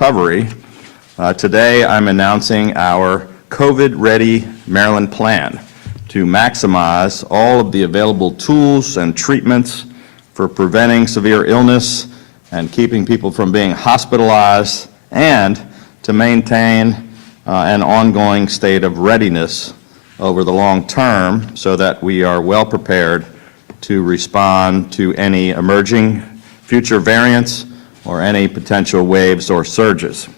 recovery, today I'm announcing our COVID-ready Maryland plan to maximize all of the available tools and treatments for preventing severe illness and keeping people from being hospitalized, and to maintain an ongoing state of readiness over the long term so that we are well prepared to respond to any emerging future variants or any potential waves or surges.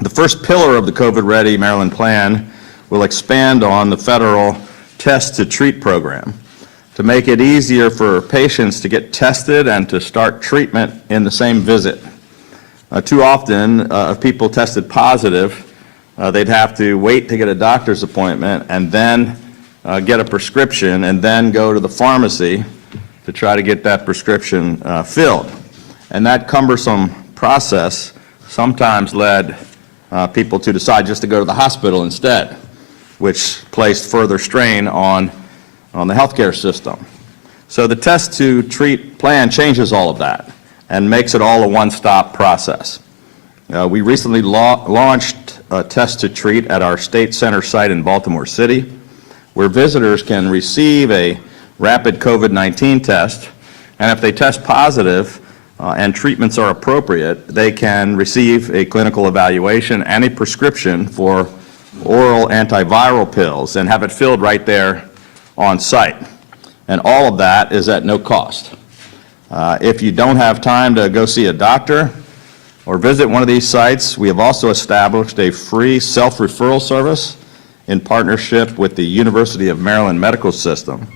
The first pillar of the COVID-ready Maryland plan will expand on the federal Test to Treat program to make it easier for patients to get tested and to start treatment in the same visit. Too often, if people tested positive, they'd have to wait to get a doctor's appointment and then get a prescription and then go to the pharmacy to try to get that prescription filled. And that cumbersome process sometimes led people to decide just to go to the hospital instead, which placed further strain on the healthcare system. So the Test to Treat plan changes all of that and makes it all a one-stop process. We recently launched a Test to Treat at our State Center site in Baltimore City, where visitors can receive a rapid COVID-19 test, and if they test positive and treatments are appropriate, they can receive a clinical evaluation and a prescription for oral antiviral pills and have it filled right there on site. And all of that is at no cost. If you don't have time to go see a doctor or visit one of these sites, we have also established a free self-referral service in partnership with the University of Maryland Medical System,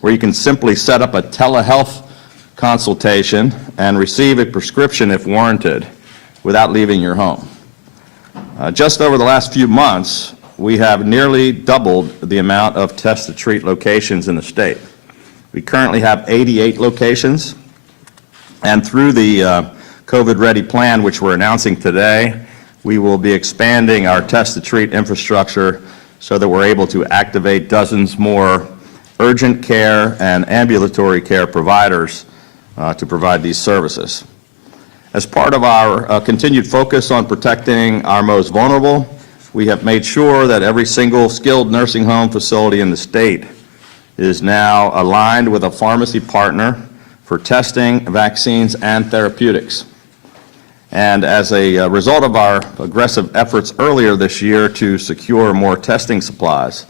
where you can simply set up a telehealth consultation and receive a prescription if warranted without leaving your home. Just over the last few months, we have nearly doubled the amount of Test to Treat locations in the state. We currently have 88 locations, and through the COVID-ready plan, which we're announcing today, we will be expanding our Test to Treat infrastructure so that we're able to activate dozens more urgent care and ambulatory care providers to provide these services. As part of our continued focus on protecting our most vulnerable, we have made sure that every single skilled nursing home facility in the state is now aligned with a pharmacy partner for testing, vaccines, and therapeutics. And as a result of our aggressive efforts earlier this year to secure more testing supplies,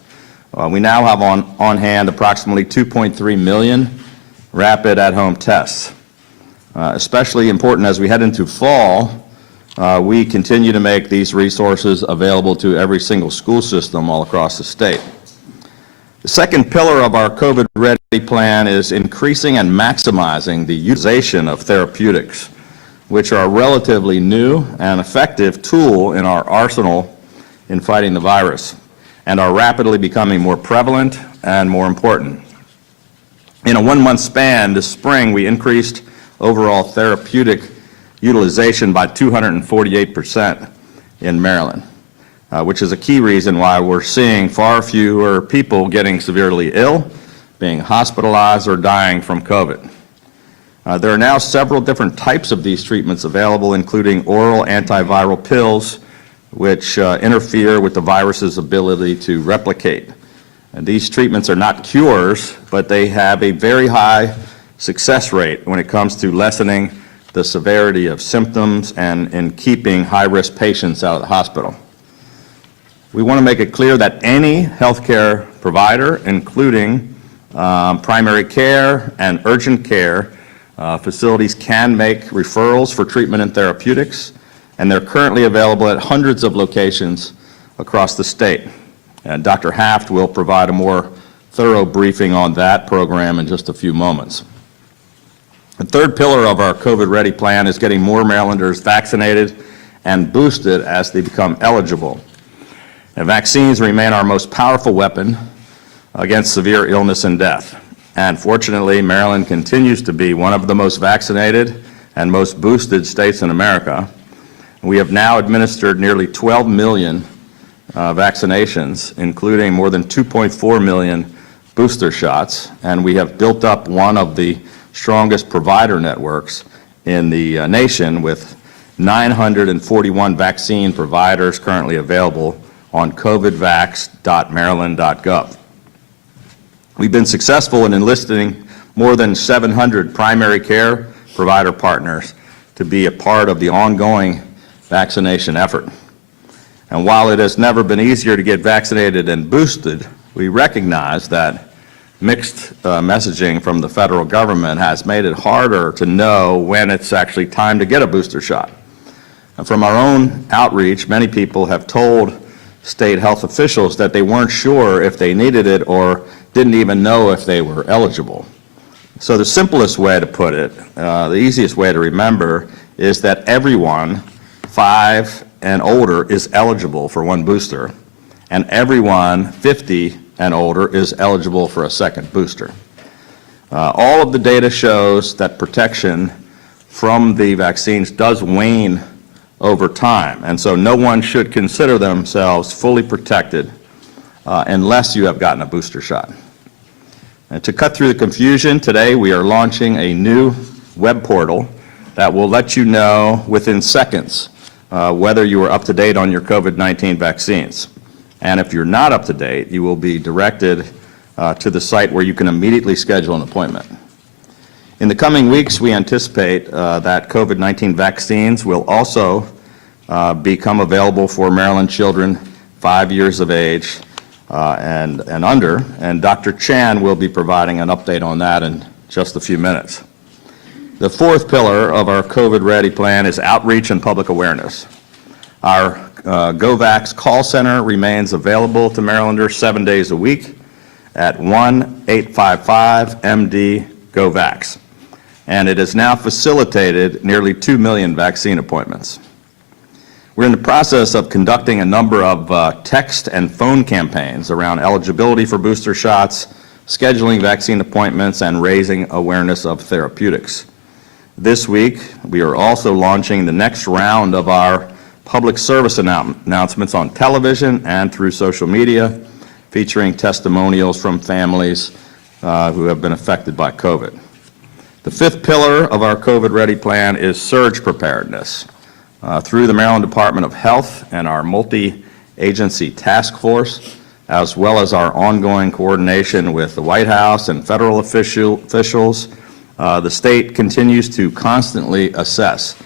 we now have on hand approximately 2.3 million rapid at-home tests. Especially important as we head into fall, we continue to make these resources available to every single school system all across the state. The second pillar of our COVID-ready plan is increasing and maximizing the utilization of therapeutics, which are a relatively new and effective tool in our arsenal in fighting the virus, and are rapidly becoming more prevalent and more important. In a one-month span this spring, we increased overall therapeutic utilization by 248% in Maryland, which is a key reason why we're seeing far fewer people getting severely ill, being hospitalized, or dying from COVID. There are now several different types of these treatments available, including oral antiviral pills, which interfere with the virus's ability to replicate. And these treatments are not cures, but they have a very high success rate when it comes to lessening the severity of symptoms and in keeping high-risk patients out of the hospital. We want to make it clear that any healthcare provider, including primary care and urgent care facilities, can make referrals for treatment and therapeutics, and they're currently available at hundreds of locations across the state. And Dr. Haft will provide a more thorough briefing on that program in just a few moments. The third pillar of our COVID-ready plan is getting more Marylanders vaccinated and boosted as they become eligible. And vaccines remain our most powerful weapon against severe illness and death. And fortunately, Maryland continues to be one of the most vaccinated and most boosted states in America. We have now administered nearly 12 million vaccinations, including more than 2.4 million booster shots, and we have built up one of the strongest provider networks in the nation with 941 vaccine providers currently available on covidvax.maryland.gov. We've been successful in enlisting more than 700 primary care provider partners to be a part of the ongoing vaccination effort. And while it has never been easier to get vaccinated and boosted, we recognize that mixed messaging from the federal government has made it harder to know when it's actually time to get a booster shot. And from our own outreach, many people have told state health officials that they weren't sure if they needed it or didn't even know if they were eligible. So the simplest way to put it, the easiest way to remember, is that everyone 5 and older is eligible for one booster, and everyone 50 and older is eligible for a second booster. All of the data shows that protection from the vaccines does wane over time, and so no one should consider themselves fully protected unless you have gotten a booster shot. And to cut through the confusion, today we are launching a new web portal that will let you know within seconds whether you are up to date on your COVID-19 vaccines. And if you're not up to date, you will be directed to the site where you can immediately schedule an appointment. In the coming weeks, we anticipate that COVID-19 vaccines will also become available for Maryland children 5 years of age and under, and Dr. Chan will be providing an update on that in just a few minutes. The fourth pillar of our COVID Ready plan is outreach and public awareness. Our GoVax call center remains available to Marylanders 7 days a week at 1-855-MD-GoVax. And it has now facilitated nearly 2 million vaccine appointments. We're in the process of conducting a number of text and phone campaigns around eligibility for booster shots, scheduling vaccine appointments, and raising awareness of therapeutics. This week, we are also launching the next round of our public service announcements on television and through social media, featuring testimonials from families who have been affected by COVID. The fifth pillar of our COVID Ready plan is surge preparedness. Through the Maryland Department of Health and our multi-agency task force, as well as our ongoing coordination with the White House and federal officials, the state continues to constantly assess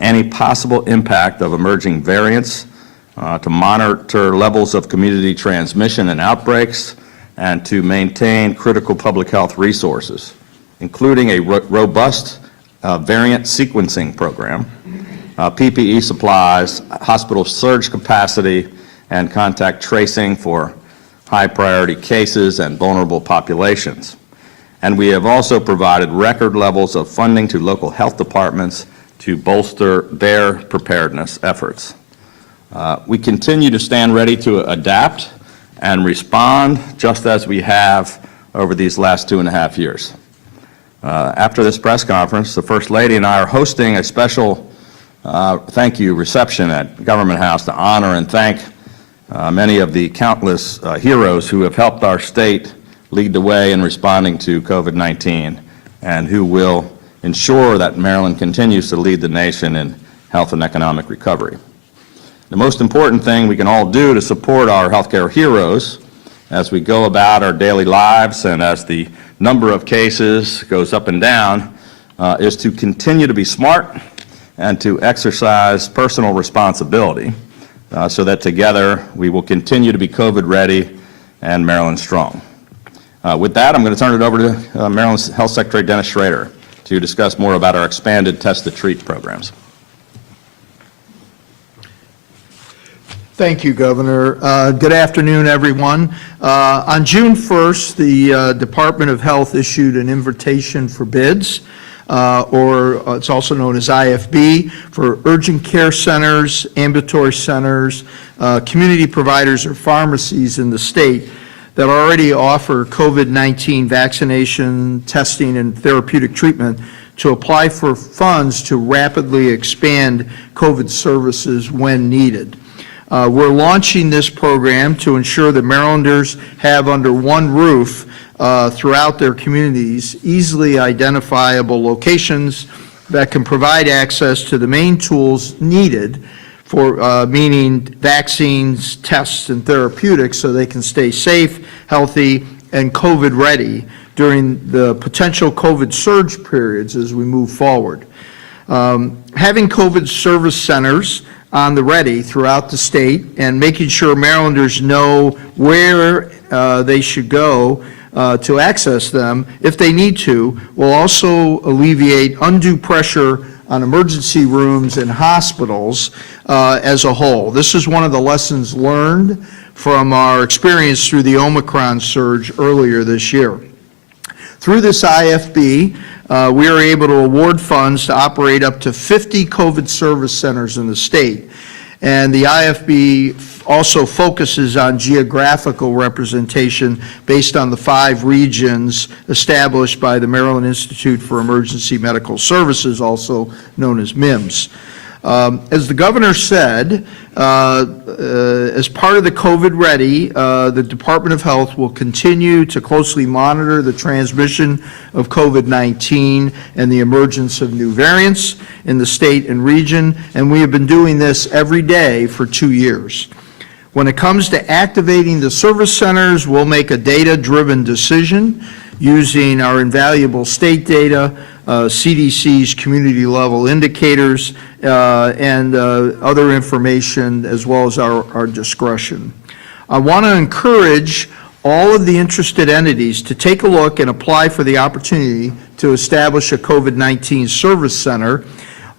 any possible impact of emerging variants, to monitor levels of community transmission and outbreaks, and to maintain critical public health resources, including a robust variant sequencing program, PPE supplies, hospital surge capacity, and contact tracing for high-priority cases and vulnerable populations. And we have also provided record levels of funding to local health departments to bolster their preparedness efforts. We continue to stand ready to adapt and respond just as we have over these last 2.5 years. After this press conference, the First Lady and I are hosting a special thank you reception at Government House to honor and thank many of the countless heroes who have helped our state lead the way in responding to COVID-19 and who will ensure that Maryland continues to lead the nation in health and economic recovery. The most important thing we can all do to support our healthcare heroes as we go about our daily lives and as the number of cases goes up and down is to continue to be smart and to exercise personal responsibility so that together we will continue to be COVID ready and Maryland strong. With that, I'm going to turn it over to Maryland's Health Secretary Dennis Schrader to discuss more about our expanded Test to Treat programs. Thank you, Governor. Good afternoon, everyone. On June 1st, the Department of Health issued an invitation for bids, or it's also known as IFB, for urgent care centers, ambulatory centers, community providers, or pharmacies in the state that already offer COVID-19 vaccination, testing, and therapeutic treatment to apply for funds to rapidly expand COVID services when needed. We're launching this program to ensure that Marylanders have under one roof throughout their communities easily identifiable locations that can provide access to the main tools needed for, meaning vaccines, tests, and therapeutics, so they can stay safe, healthy, and COVID-ready during the potential COVID surge periods as we move forward. Having COVID service centers on the ready throughout the state and making sure Marylanders know where they should go to access them if they need to will also alleviate undue pressure on emergency rooms and hospitals as a whole. This is one of the lessons learned from our experience through the Omicron surge earlier this year. Through this IFB, we are able to award funds to operate up to 50 COVID service centers in the state. And the IFB also focuses on geographical representation based on the 5 regions established by the Maryland Institute for Emergency Medical Services, also known as MIMS. As the governor said, as part of the COVID Ready, the Department of Health will continue to closely monitor the transmission of COVID-19 and the emergence of new variants in the state and region, and we have been doing this every day for 2 years. When it comes to activating the service centers, we'll make a data-driven decision using our invaluable state data, CDC's community-level indicators, and other information, as well as our discretion. I want to encourage all of the interested entities to take a look and apply for the opportunity to establish a COVID-19 service center.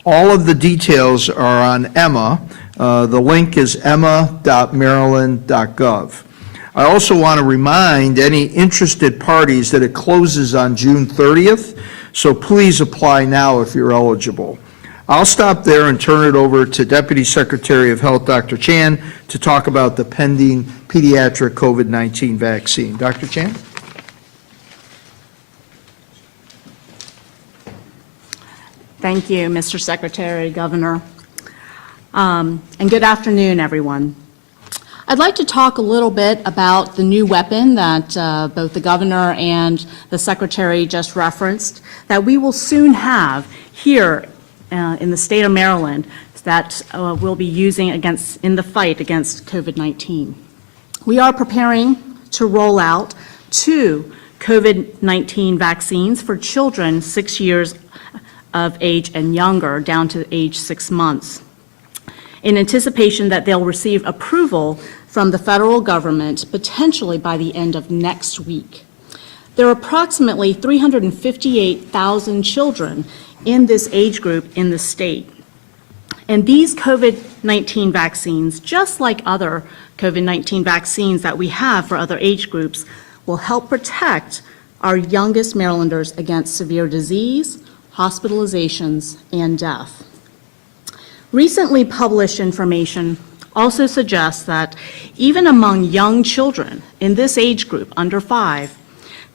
All of the details are on EMA. The link is emma.maryland.gov. I also want to remind any interested parties that it closes on June 30th, so please apply now if you're eligible. I'll stop there and turn it over to Deputy Secretary of Health, Dr. Chan, to talk about the pending pediatric COVID-19 vaccine. Dr. Chan? Thank you, Mr. Secretary, Governor. And good afternoon, everyone. I'd like to talk a little bit about the new weapon that both the Governor and the Secretary just referenced, that we will soon have here in the state of Maryland that we'll be using in the fight against COVID-19. We are preparing to roll out 2 COVID-19 vaccines for children 6 years of age and younger, down to age 6 months, in anticipation that they'll receive approval from the federal government potentially by the end of next week. There are approximately 358,000 children in this age group in the state. And these COVID-19 vaccines, just like other COVID-19 vaccines that we have for other age groups, will help protect our youngest Marylanders against severe disease, hospitalizations, and death. Recently published information also suggests that even among young children in this age group, under 5,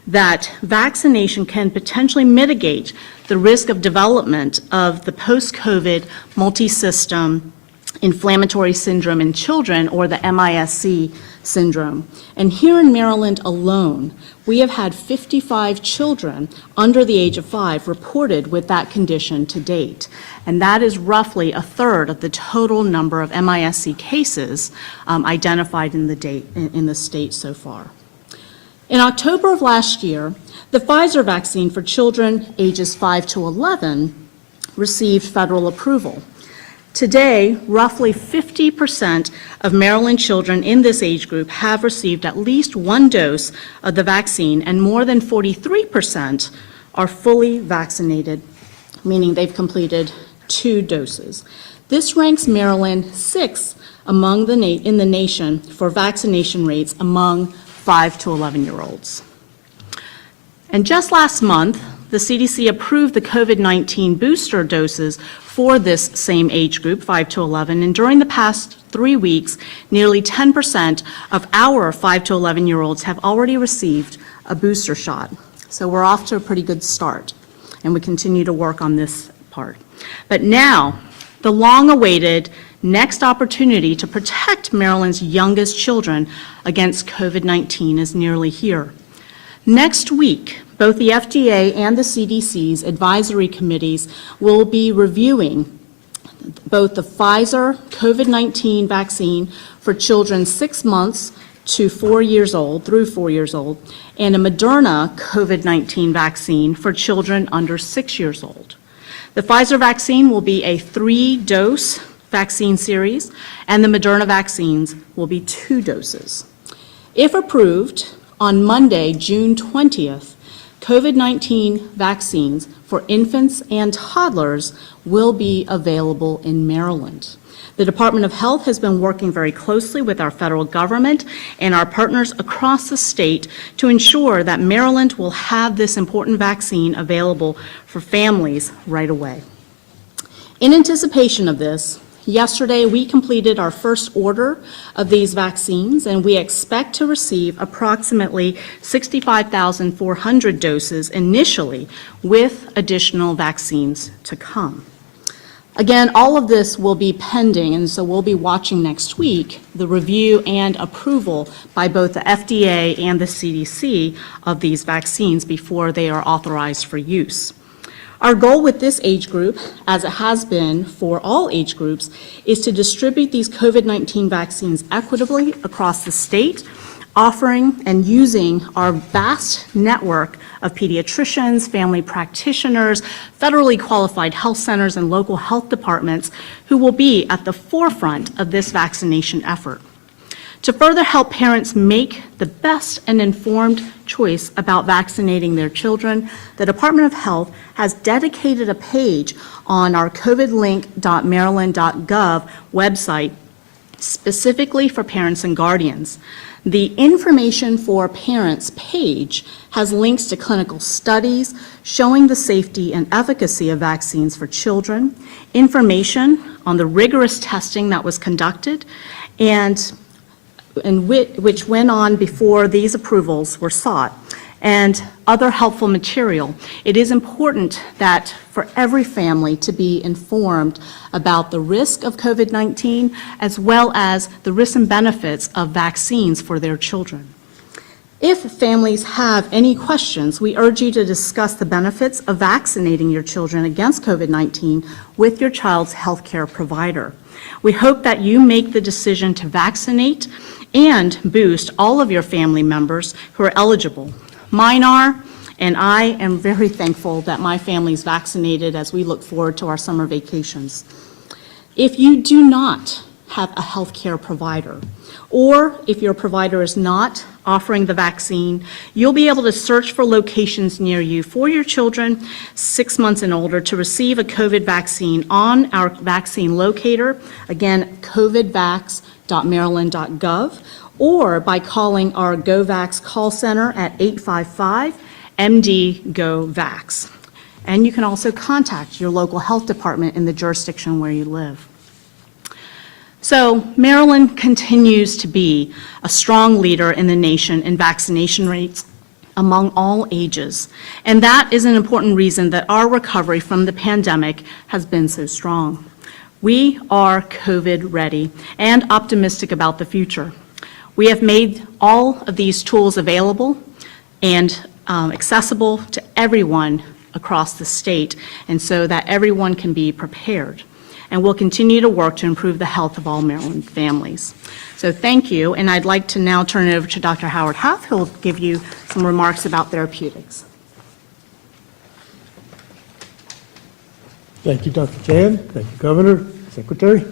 that vaccination can potentially mitigate the risk of development of the post-COVID multi-system inflammatory syndrome in children, or the MIS-C syndrome. And here in Maryland alone, we have had 55 children under the age of 5 reported with that condition to date. And that is roughly a third of the total number of MIS-C cases identified in the state so far. In October of last year, the Pfizer vaccine for children ages 5 to 11 received federal approval. Today, roughly 50% of Maryland children in this age group have received at least 1 dose of the vaccine, and more than 43% are fully vaccinated, meaning they've completed 2 doses. This ranks Maryland 6th in the nation for vaccination rates among 5 to 11-year-olds. And just last month, the CDC approved the COVID-19 booster doses for this same age group, 5 to 11, and during the past 3 weeks, nearly 10% of our 5 to 11-year-olds have already received a booster shot. So we're off to a pretty good start, and we continue to work on this part. But now, the long-awaited next opportunity to protect Maryland's youngest children against COVID-19 is nearly here. Next week, both the FDA and the CDC's advisory committees will be reviewing both the Pfizer COVID-19 vaccine for children 6 months to 4 years old, through 4 years old, and a Moderna COVID-19 vaccine for children under 6 years old. The Pfizer vaccine will be a 3-dose vaccine series, and the Moderna vaccines will be 2 doses. If approved, on Monday, June 20th, COVID-19 vaccines for infants and toddlers will be available in Maryland. The Department of Health has been working very closely with our federal government and our partners across the state to ensure that Maryland will have this important vaccine available for families right away. In anticipation of this, yesterday we completed our first order of these vaccines, and we expect to receive approximately 65,400 doses initially, with additional vaccines to come. Again, all of this will be pending, and so we'll be watching next week the review and approval by both the FDA and the CDC of these vaccines before they are authorized for use. Our goal with this age group, as it has been for all age groups, is to distribute these COVID-19 vaccines equitably across the state, offering and using our vast network of pediatricians, family practitioners, federally qualified health centers, and local health departments who will be at the forefront of this vaccination effort. To further help parents make the best and informed choice about vaccinating their children, the Department of Health has dedicated a page on our covidlink.maryland.gov website specifically for parents and guardians. The Information for Parents page has links to clinical studies showing the safety and efficacy of vaccines for children, information on the rigorous testing that was conducted, and which went on before these approvals were sought, and other helpful material. It is important that for every family to be informed about the risk of COVID-19 as well as the risks and benefits of vaccines for their children. If families have any questions, we urge you to discuss the benefits of vaccinating your children against COVID-19 with your child's healthcare provider. We hope that you make the decision to vaccinate and boost all of your family members who are eligible. Mine are, and I am very thankful that my family's vaccinated as we look forward to our summer vacations. If you do not have a health care provider, or if your provider is not offering the vaccine, you'll be able to search for locations near you for your children 6 months and older to receive a COVID vaccine on our vaccine locator, again, covidvax.maryland.gov, or by calling our GoVax call center at 855-MD-GO-VAX. And you can also contact your local health department in the jurisdiction where you live. So Maryland continues to be a strong leader in the nation in vaccination rates among all ages. And that is an important reason that our recovery from the pandemic has been so strong. We are COVID ready and optimistic about the future. We have made all of these tools available and accessible to everyone across the state, and so that everyone can be prepared. And we'll continue to work to improve the health of all Maryland families. So thank you, and I'd like to now turn it over to Dr. Howard Huff, who will give you some remarks about therapeutics. Thank you, Dr. Chan. Thank you, Governor, Secretary.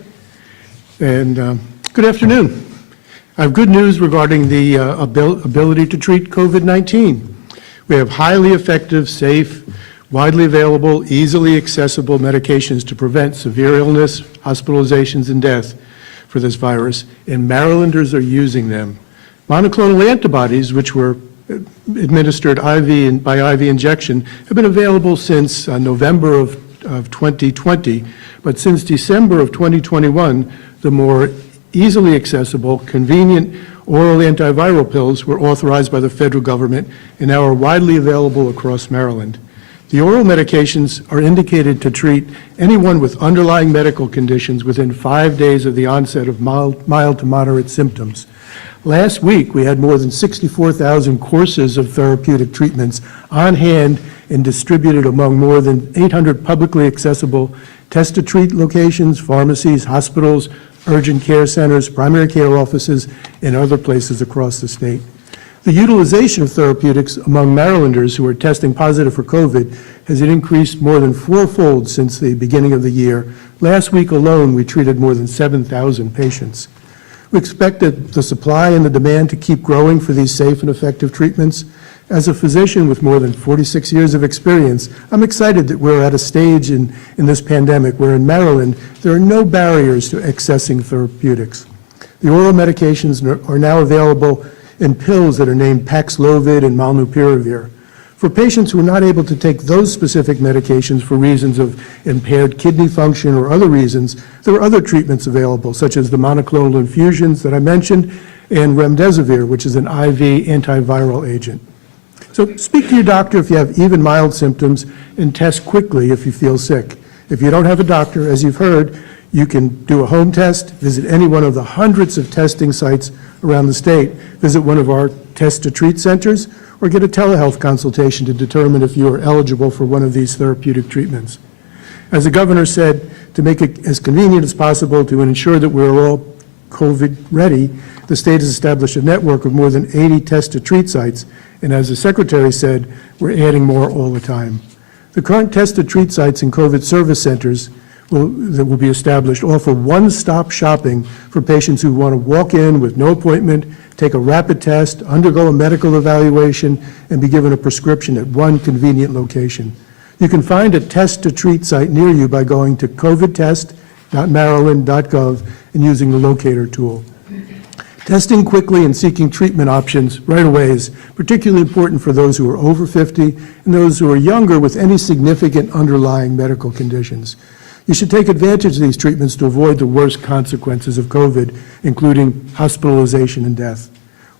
And good afternoon. I have good news regarding the ability to treat COVID-19. We have highly effective, safe, widely available, easily accessible medications to prevent severe illness, hospitalizations, and death for this virus, and Marylanders are using them. Monoclonal antibodies, which were administered by IV injection, have been available since November of 2020, but since December of 2021, the more easily accessible, convenient oral antiviral pills were authorized by the federal government and now are widely available across Maryland. The oral medications are indicated to treat anyone with underlying medical conditions within 5 days of the onset of mild to moderate symptoms, Last week, we had more than 64,000 courses of therapeutic treatments on hand and distributed among more than 800 publicly accessible test-to-treat locations, pharmacies, hospitals, urgent care centers, primary care offices, and other places across the state. The utilization of therapeutics among Marylanders who are testing positive for COVID has increased more than fourfold since the beginning of the year. Last week alone, we treated more than 7,000 patients. We expect that the supply and the demand to keep growing for these safe and effective treatments. As a physician with more than 46 years of experience, I'm excited that we're at a stage in this pandemic where in Maryland, there are no barriers to accessing therapeutics. The oral medications are now available in pills that are named Paxlovid and Molnupiravir. For patients who are not able to take those specific medications for reasons of impaired kidney function or other reasons, there are other treatments available, such as the monoclonal infusions that I mentioned and remdesivir, which is an IV antiviral agent. So speak to your doctor if you have even mild symptoms and test quickly if you feel sick. If you don't have a doctor, as you've heard, you can do a home test, visit any one of the hundreds of testing sites around the state, visit one of our test-to-treat centers, or get a telehealth consultation to determine if you are eligible for one of these therapeutic treatments. As the governor said, to make it as convenient as possible to ensure that we're all COVID ready, the state has established a network of more than 80 test-to-treat sites, and as the secretary said, we're adding more all the time. The current test-to-treat sites and COVID service centers that will be established offer one-stop shopping for patients who want to walk in with no appointment, take a rapid test, undergo a medical evaluation, and be given a prescription at one convenient location. You can find a test-to-treat site near you by going to covidtest.maryland.gov and using the locator tool. Testing quickly and seeking treatment options right away is particularly important for those who are over 50 and those who are younger with any significant underlying medical conditions. You should take advantage of these treatments to avoid the worst consequences of COVID, including hospitalization and death.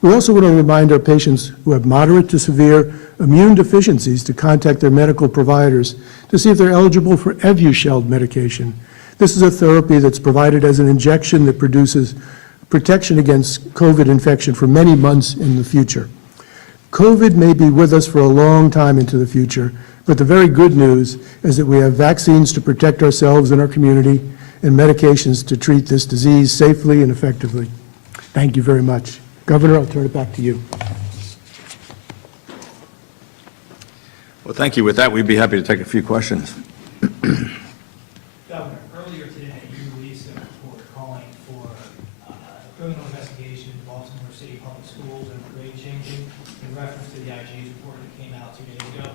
We also want to remind our patients who have moderate to severe immune deficiencies to contact their medical providers to see if they're eligible for Evusheld medication. This is a therapy that's provided as an injection that produces protection against COVID infection for many months in the future. COVID may be with us for a long time into the future, but the very good news is that we have vaccines to protect ourselves and our community and medications to treat this disease safely and effectively. Thank you very much. Governor, I'll turn it back to you. Well, thank you. With that, we'd be happy to take a few questions. Governor, earlier today, you released a report calling for a criminal investigation in Baltimore City Public Schools and grade changing in reference to the IG's report that came out 2 days ago.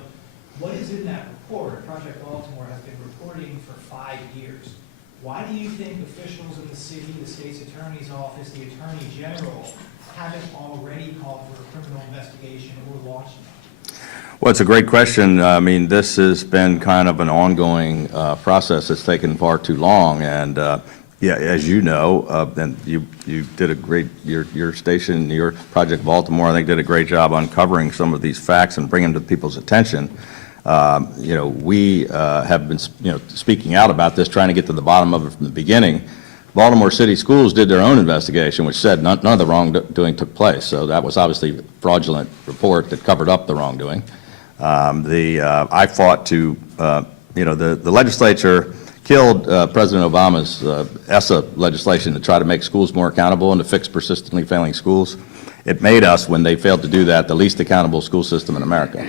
What is in that report? Project Baltimore has been reporting for 5 years. Why do you think officials in the city, the state's attorney's office, the attorney general haven't already called for a criminal investigation or launched it? Well, it's a great question. I mean, this has been kind of an ongoing process that's taken far too long. And yeah, as you know, and you did a great, your station, your Project Baltimore, I think did a great job uncovering some of these facts and bringing them to people's attention. We have been, speaking out about this, trying to get to the bottom of it from the beginning. Baltimore City Schools did their own investigation, which said none of the wrongdoing took place. So that was obviously a fraudulent report that covered up the wrongdoing. I fought to, the legislature killed President Obama's ESSA legislation to try to make schools more accountable and to fix persistently failing schools. It made us, when they failed to do that, the least accountable school system in America.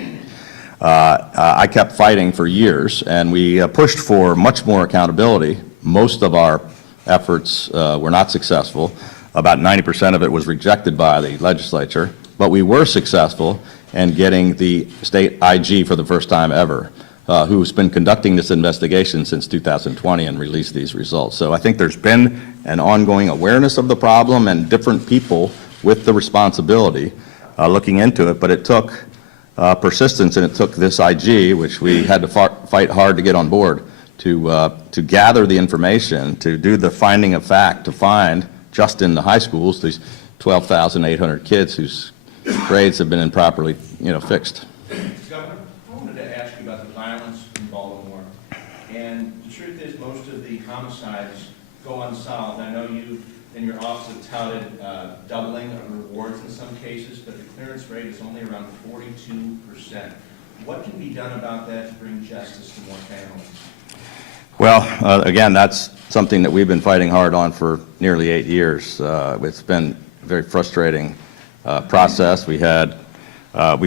I kept fighting for years, and we pushed for much more accountability. Most of our efforts were not successful. About 90% of it was rejected by the legislature, but we were successful in getting the state IG for the first time ever, who's been conducting this investigation since 2020 and released these results. So I think there's been an ongoing awareness of the problem and different people with the responsibility looking into it, but it took persistence, and it took this IG, which we had to fight hard to get on board, to gather the information, to do the finding of fact, to find, just in the high schools, these 12,800 kids whose grades have been improperly, fixed. Governor, I wanted to ask you about the violence in Baltimore. And the truth is, most of the homicides go unsolved. I know you and your office have touted doubling of rewards in some cases, but the clearance rate is only around 42%. What can be done about that to bring justice to more families? Well, again, that's something that we've been fighting hard on for nearly 8 years. It's been a very frustrating process. We've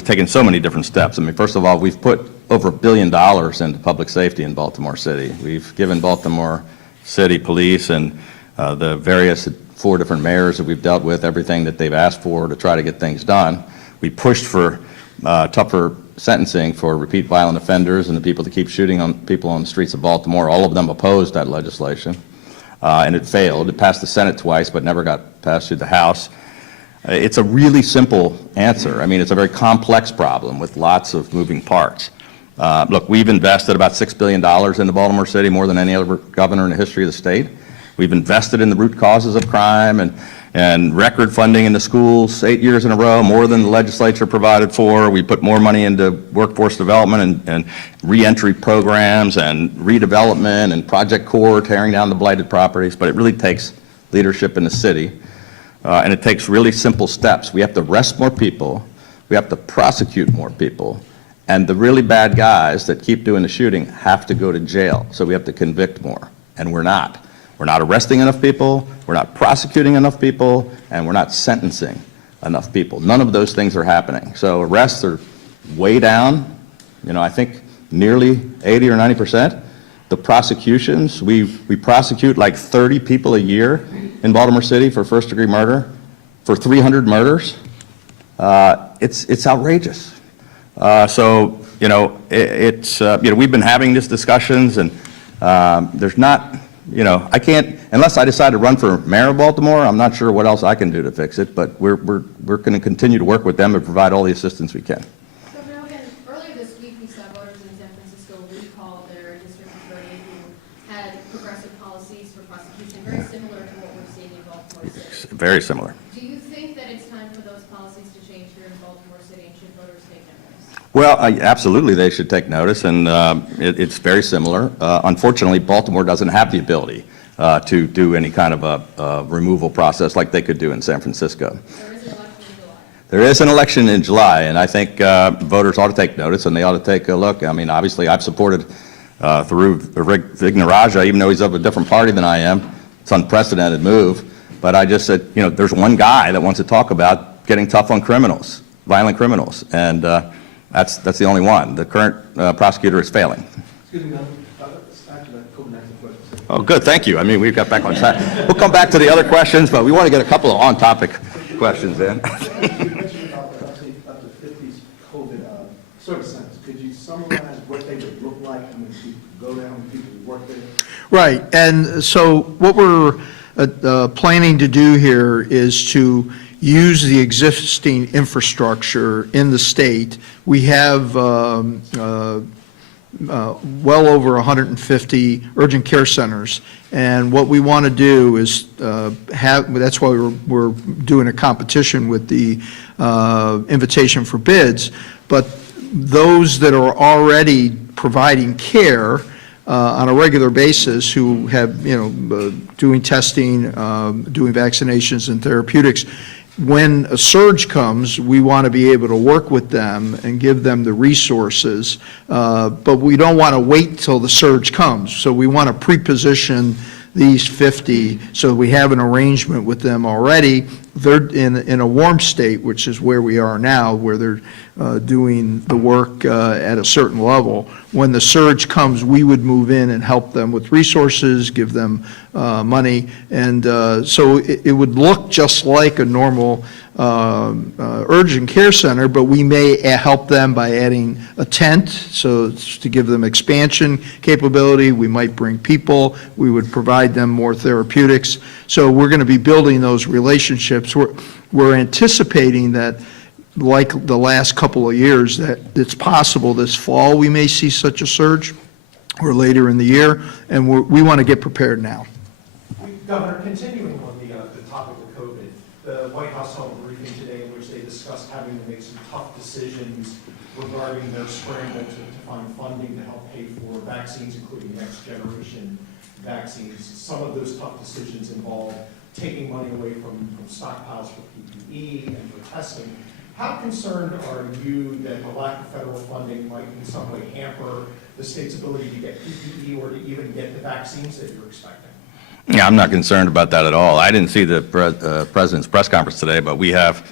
taken so many different steps. I mean, first of all, we've put over $1 billion into public safety in Baltimore City. We've given Baltimore City Police and the various 4 different mayors that we've dealt with everything that they've asked for to try to get things done. We pushed for tougher sentencing for repeat violent offenders and the people that keep shooting on people on the streets of Baltimore. All of them opposed that legislation, and it failed. It passed the Senate twice, but never got passed through the House. It's a really simple answer. I mean, it's a very complex problem with lots of moving parts. Look, we've invested about $6 billion into Baltimore City, more than any other governor in the history of the state. We've invested in the root causes of crime and record funding in the schools 8 years in a row, more than the legislature provided for. We put more money into workforce development and reentry programs and redevelopment and Project Core, tearing down the blighted properties. But it really takes leadership in the city, and it takes really simple steps. We have to arrest more people. We have to prosecute more people. And the really bad guys that keep doing the shooting have to go to jail. So we have to convict more, and we're not. We're not arresting enough people, we're not prosecuting enough people, and we're not sentencing enough people. None of those things are happening. So arrests are way down, I think nearly 80 or 90%. The prosecutions, we prosecute like 30 people a year in Baltimore City for first-degree murder, for 300 murders. It's outrageous. We've been having these discussions, and there's not, I can't, unless I decide to run for mayor of Baltimore, I'm not sure what else I can do to fix it, but we're going to continue to work with them and provide all the assistance we can. Governor Hogan, earlier this week we saw voters in San Francisco recall their district attorney who had progressive policies for prosecution very similar to what we're seeing in Baltimore City. Very similar. Do you think that it's time for those policies to change here in Baltimore City, and should voters take notice? Well, absolutely, they should take notice, and it's very similar. Unfortunately, Baltimore doesn't have the ability to do any kind of a removal process like they could do in San Francisco. There is an election in July. There is an election in July, and I think voters ought to take notice, and they ought to take a look. I mean, obviously, I've supported through Vignaraja, even though he's of a different party than I am. It's an unprecedented move, but I just said, there's one guy that wants to talk about getting tough on criminals, violent criminals, and that's the only one. The current prosecutor is failing. Excuse me, let's answer that COVID-19 question. Oh, good, thank you. I mean, we've got back on track. We'll come back to the other questions, but we want to get a couple of on-topic questions in. You mentioned about the up to 50 COVID service centers. Could you summarize what they would look like? How many people go there, how many people work there? Right, and so what we're planning to do here is to use the existing infrastructure in the state. We have well over 150 urgent care centers, and what we want to do is that's why we're doing a competition with the invitation for bids, but those that are already providing care on a regular basis, who have, doing testing, doing vaccinations and therapeutics, when a surge comes, we want to be able to work with them and give them the resources, but we don't want to wait till the surge comes. So we want to pre-position these 50 so we have an arrangement with them already. They're in a warm state, which is where we are now, where they're doing the work at a certain level. When the surge comes, we would move in and help them with resources, give them money, and so it would look just like a normal urgent care center, but we may help them by adding a tent, so it's to give them expansion capability. We might bring people. We would provide them more therapeutics. So we're going to be building those relationships. We're anticipating that, like the last couple of years, that it's possible this fall we may see such a surge, or later in the year, and we want to get prepared now. Governor, continuing on the topic of COVID, the White House held a briefing today in which they discussed having to make some tough decisions regarding their scramble to find funding to help pay for vaccines, including next generation vaccines. Some of those tough decisions involve taking money away from stockpiles for PPE and for testing. How concerned are you that the lack of federal funding might in some way hamper the state's ability to get PPE or to even get the vaccines that you're expecting? Yeah, I'm not concerned about that at all. I didn't see the president's press conference today, but we have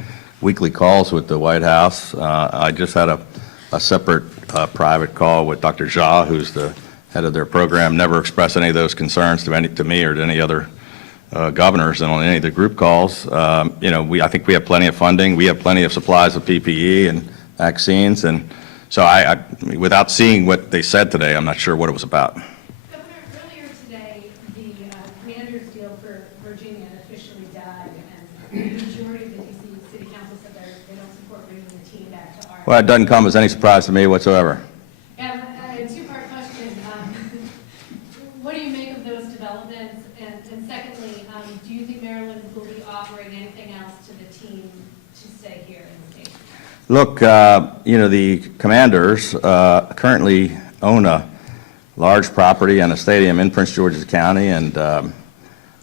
weekly calls with the White House. I just had a separate private call with Dr. Jha, who's the head of their program. Never expressed any of those concerns to me or to any other governors, and on any of the group calls. I think we have plenty of funding. We have plenty of supplies of PPE and vaccines, and so without seeing what they said today, I'm not sure what it was about. Governor, earlier today, the commander's deal for Virginia officially died, and the majority of the DC City Council said they don't support bringing the team back to our. Well, it doesn't come as any surprise to me whatsoever. A two-part question. What do you make of those developments? And secondly, do you think Maryland will be offering anything else to the team to stay here in the state? Look, the Commanders currently own a large property and a stadium in Prince George's County, and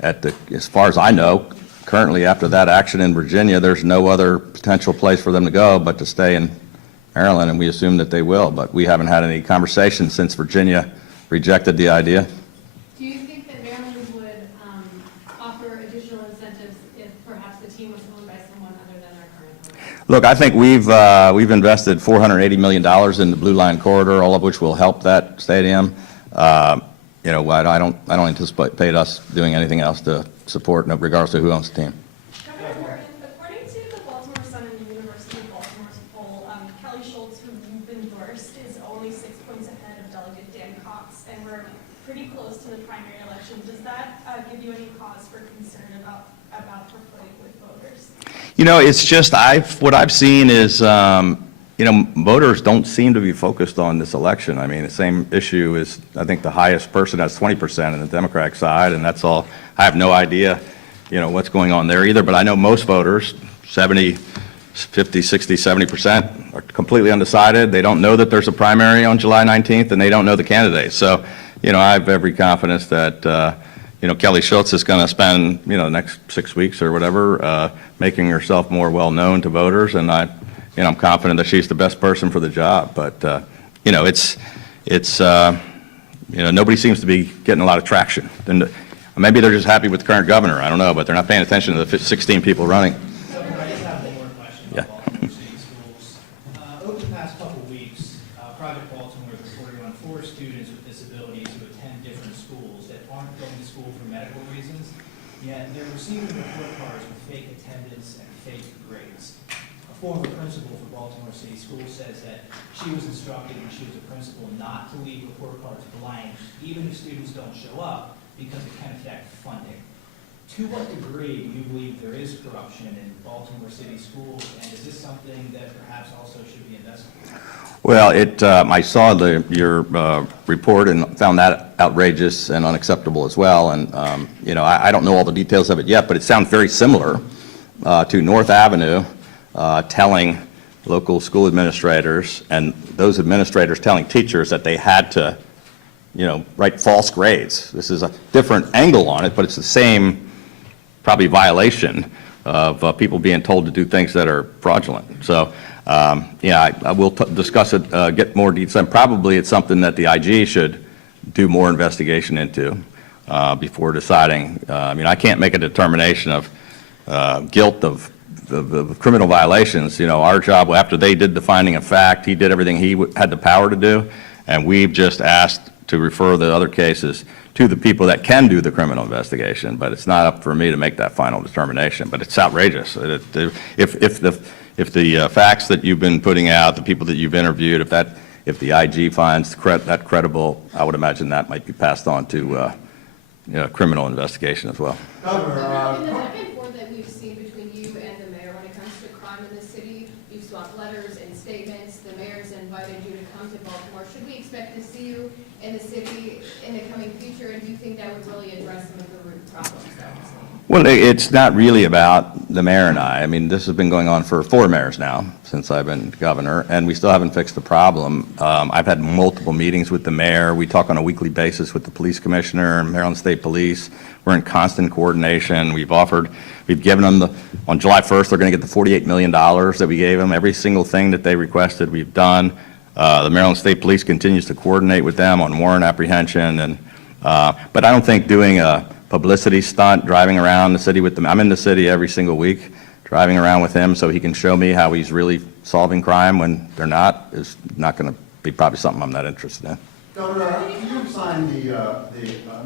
as far as I know, currently after that action in Virginia, there's no other potential place for them to go but to stay in Maryland, and we assume that they will, but we haven't had any conversations since Virginia rejected the idea. Do you think that Maryland would offer additional incentives if perhaps the team was owned by someone other than their current owner? Look, I think we've invested $480 million in the Blue Line Corridor, all of which will help that stadium. I don't anticipate us doing anything else to support, regardless of who owns the team. Governor Hogan, according to the Baltimore Sun and the University of Baltimore's poll, Kelly Schultz, who you've endorsed, is only 6 points ahead of Delegate Dan Cox, and we're pretty close to the primary election. Does that give you any cause for concern about her footing with voters? It's just what I've seen is, voters don't seem to be focused on this election. I mean, the same issue is, I think the highest person has 20% on the Democratic side, and that's all. I have no idea, what's going on there either, but I know most voters, 50, 60, 70%, are completely undecided. They don't know that there's a primary on July 19th, and they don't know the candidates. So, I have every confidence that, Kelly Schultz is going to spend, the next 6 weeks or whatever, making herself more well-known to voters, and I'm confident that she's the best person for the job. But, nobody seems to be getting a lot of traction. And maybe they're just happy with the current governor. I don't know, but they're not paying attention to the 16 people running. Governor, I just have one more question Yeah. about Baltimore City Schools. Over the past couple of weeks, Project Baltimore is reporting on 4 students with disabilities who attend different schools that aren't going to school for medical reasons, yet they're receiving report cards with fake attendance and fake grades. A former principal for Baltimore City Schools says that she was instructed when she was a principal not to leave report cards blank, even if students don't show up, because it can affect funding. To what degree do you believe there is corruption in Baltimore City Schools, and is this something that perhaps also should be investigated? Well, I saw your report and found that outrageous and unacceptable as well. And, I don't know all the details of it yet, but it sounds very similar to North Avenue telling local school administrators and those administrators telling teachers that they had to, write false grades. This is a different angle on it, but it's the same probably violation of people being told to do things that are fraudulent. So, I will discuss it, get more details, and probably it's something that the IG should do more investigation into before deciding. I can't make a determination of guilt of criminal violations. Our job, after they did the finding of fact, he did everything he had the power to do, and we've just asked to refer the other cases to the people that can do the criminal investigation, but it's not up for me to make that final determination. But it's outrageous. If the facts that you've been putting out, the people that you've interviewed, if the IG finds that credible, I would imagine that might be passed on to criminal investigation as well. In the back and forth that we've seen between you and the mayor when it comes to crime in the city, you've swapped letters and statements. The mayor's invited you to come to Baltimore. Should we expect to see you in the city in the coming future, and do you think that would really address some of the root problems that we're seeing? Well, it's not really about the mayor and I mean, this has been going on for 4 mayors now, since I've been governor, and we still haven't fixed the problem. I've had multiple meetings with the mayor. We talk on a weekly basis with the police commissioner and Maryland State Police. We're in constant coordination. We've given them on July 1st, they're going to get the $48 million that we gave them. Every single thing that they requested, we've done. The Maryland State Police continues to coordinate with them on warrant apprehension, and but I don't think doing a publicity stunt, driving around the city with them. I'm in the city every single week, driving around with him so he can show me how he's really solving crime when they're not, is not going to be probably something I'm not interested in. Governor, you signed the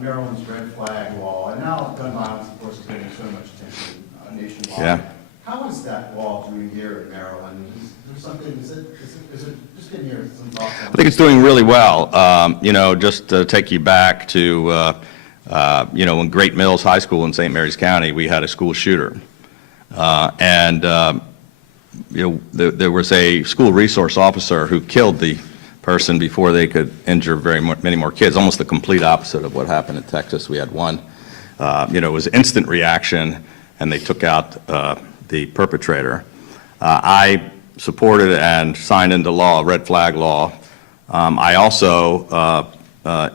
Maryland's red flag law, and now gun violence, of course, is getting so much attention nationwide. Yeah. How is that law doing here in Maryland? Is there something, is it just getting your some thoughts on I think it's doing really well. You know, just to take you back to, you know, when Great Mills High School in St. Mary's County, we had a school shooter. You know, there was a school resource officer who killed the person before they could injure many more kids, almost the complete opposite of what happened in Texas. We had one, you know, it was instant reaction, and they took out the perpetrator. I supported and signed into law, red flag law. I also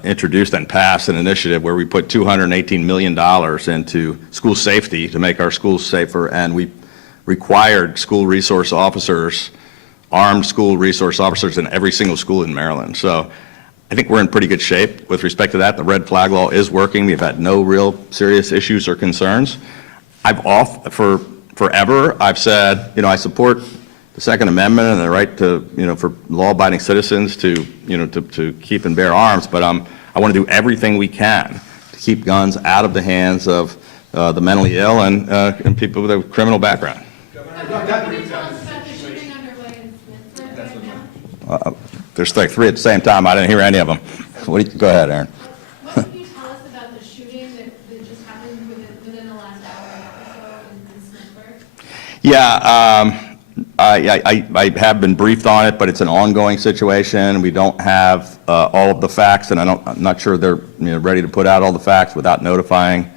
introduced and passed an initiative where we put $218 million into school safety to make our schools safer, and we required school resource officers, armed school resource officers in every single school in Maryland. So I think we're in pretty good shape with respect to that. The red flag law is working. We've had no real serious issues or concerns. Forever, I've said, you know, I support the Second Amendment and the right to, you know, for law-abiding citizens to, you know, to keep and bear arms, but I want to do everything we can to keep guns out of the hands of the mentally ill and people with a criminal background. Can you tell us about the shooting underway in Smithsburg right now? There's like 3 at the same time. I didn't hear any of them. Go ahead, Aaron. What can you tell us about the shooting that just happened within the last hour or so in Smithsburg? Yeah, I have been briefed on it, but it's an ongoing situation. We don't have all of the facts, and I'm not sure they're, you know, ready to put out all the facts without notifying,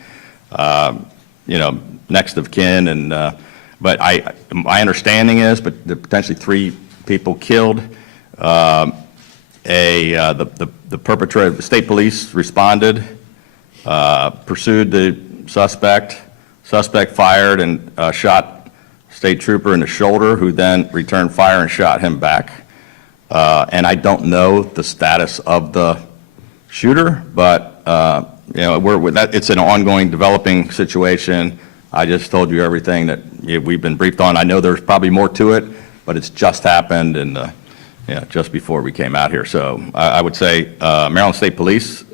you know, next of kin. And but my understanding is, but there are potentially 3 people killed. The perpetrator, the state police responded, pursued the suspect. Suspect fired and shot state trooper in the shoulder, who then returned fire and shot him back. And I don't know the status of the shooter, but you know, it's an ongoing, developing situation. I just told you everything that we've been briefed on. I know there's probably more to it, but it's just happened and just before we came out here. So I would say Maryland State Police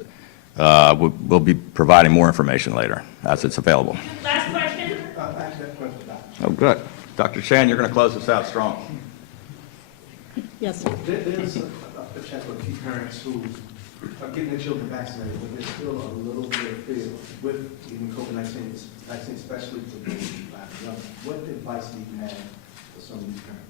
will be providing more information later as it's available. Last question. Oh, good. Dr. Chan, you're going to close this out strong. Yes. There's a chance for a few parents who are getting their children vaccinated, but there's still a little bit of fear with even COVID-19 vaccine, especially for babies and young. What advice do you have for some of these parents?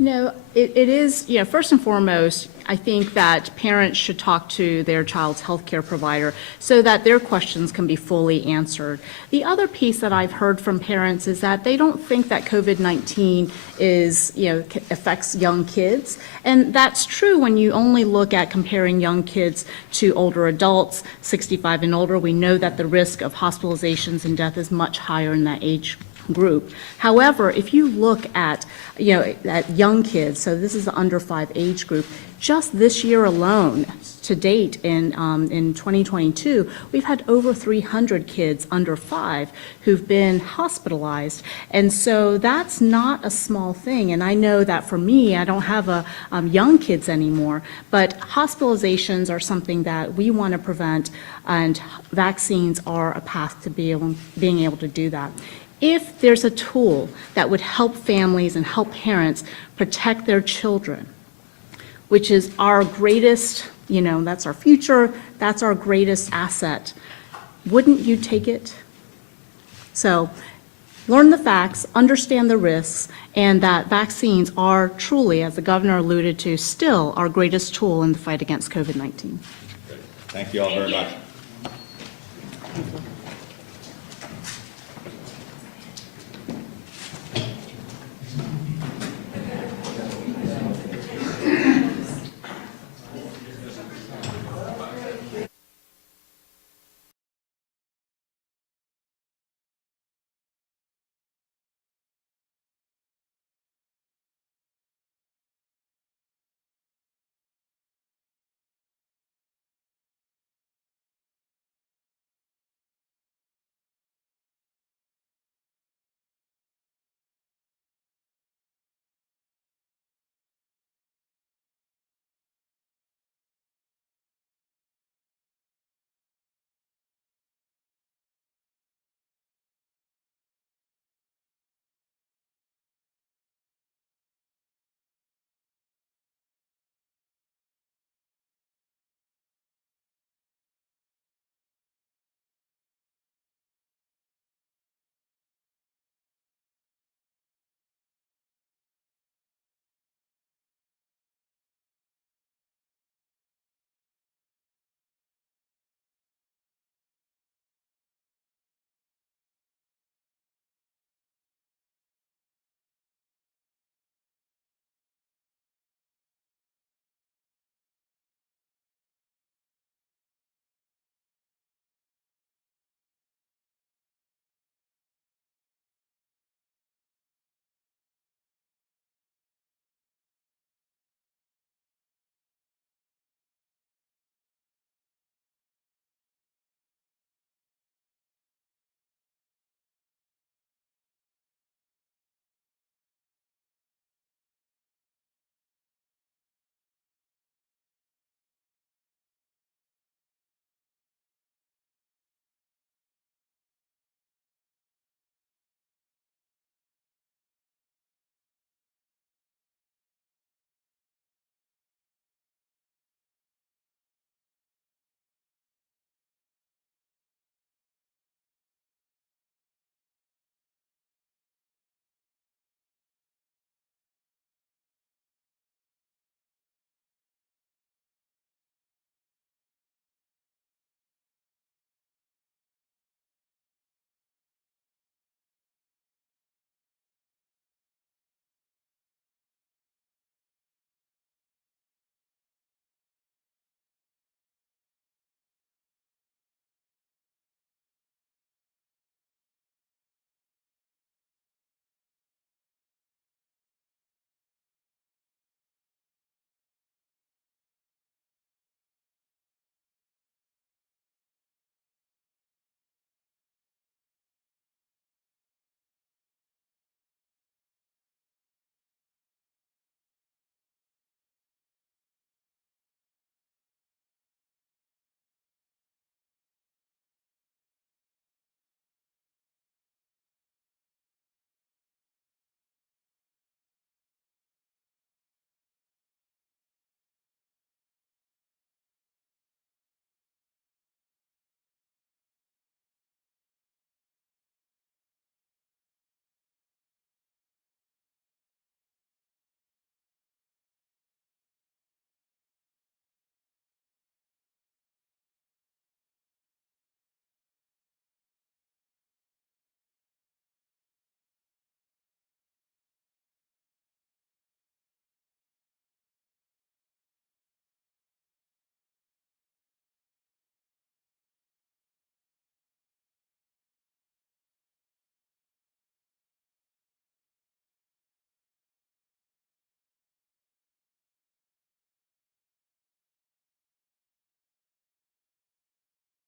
No, it is, you know, first and foremost, I think that parents should talk to their child's healthcare provider so that their questions can be fully answered. The other piece that I've heard from parents is that they don't think that COVID-19 is, you know, affects young kids. And that's true when you only look at comparing young kids to older adults, 65 and older. We know that the risk of hospitalizations and death is much higher in that age group. However, if you look at, you know, at young kids, so this is the under 5 age group, just this year alone, to date in 2022, we've had over 300 kids under 5 who've been hospitalized. And so that's not a small thing. And I know that for me, I don't have young kids anymore, but hospitalizations are something that we want to prevent, and vaccines are a path to being able to do that. If there's a tool that would help families and help parents protect their children, which is our greatest, you know, that's our future, that's our greatest asset, wouldn't you take it? So learn the facts, understand the risks, and that vaccines are truly, as the governor alluded to, still our greatest tool in the fight against COVID-19. Thank you all very much.